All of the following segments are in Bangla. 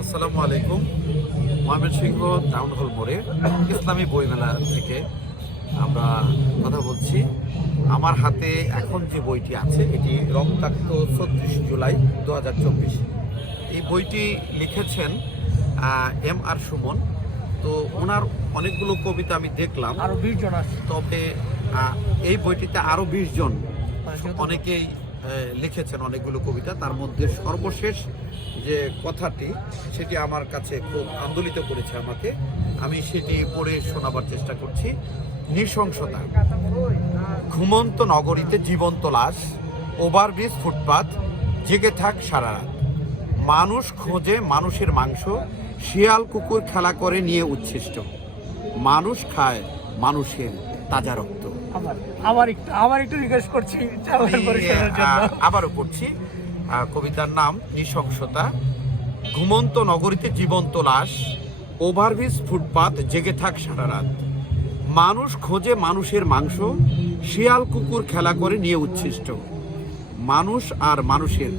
আসসালামু আলাইকুম। ময়মনসিংহ টাউন হল মোড়ে ইসলামী বইমেলা থেকে আমরা কথা বলছি। আমার হাতে এখন যে বইটি আছে এটি রক্তাক্ত ছত্রিশ জুলাই দু হাজার চব্বিশ। এই বইটি লিখেছেন এম আর সুমন। তো ওনার অনেকগুলো কবিতা আমি দেখলাম। আরও বিশ জন আছে। তবে এই বইটিতে আরও বিশ জন। অনেকেই লিখেছেন অনেকগুলো কবিতা। তার মধ্যে সর্বশেষ যে কথাটি, সেটি আমার কাছে খুব আন্দোলিত করেছে আমাকে। আমি সেটি পড়ে শোনাবার চেষ্টা করছি। নৃশংসতা। ঘুমন্ত নগরীতে জীবন্ত লাশ ওভারব্রিজ ফুটপাত, জেগে থাক সারা রাত। মানুষ খোঁজে মানুষের মাংস, শিয়াল কুকুর খেলা করে নিয়ে উচ্ছিষ্ট। মানুষ খায় মানুষের তাজা রক্ত। আমার একটু রিকোয়েস্ট করছি আবারও আহ, কবিতার নাম নৃশংসতা। ঘুমন্ত নগরীতে জীবন্ত লাশ। ওভারব্রিজ ফুটপাত জেগে থাক সারা রাত। মানুষ খোঁজে মানুষের মাংস। শিয়াল কুকুর খেলা করে নিয়ে উচ্ছিষ্ট। মানুষ আর মানুষের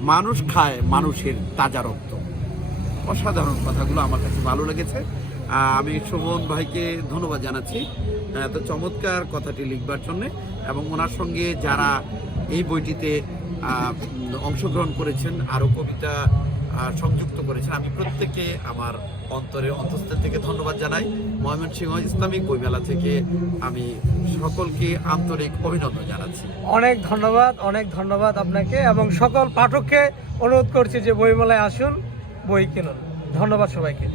মানুষ খায় মানুষের তাজা রক্ত। অসাধারণ কথাগুলো আমার কাছে ভালো লেগেছে। আমি সুমন ভাইকে ধন্যবাদ জানাচ্ছি। এত চমৎকার কথাটি লিখবার জন্য এবং ওনার সঙ্গে যারা এই বইটিতে অংশগ্রহণ করেছেন, আরও কবিতা সংযুক্ত করেছেন, আমি প্রত্যেককে আমার অন্তরে অন্তঃস্থল থেকে ধন্যবাদ জানাই। ময়মনসিংহ ইসলামিক বইমেলা থেকে আমি সকলকে আন্তরিক অভিনন্দন জানাচ্ছি। অনেক ধন্যবাদ অনেক ধন্যবাদ আপনাকে এবং সকল পাঠককে অনুরোধ করছি যে বইমেলায় আসুন, বই কিনুন। ধন্যবাদ সবাইকে।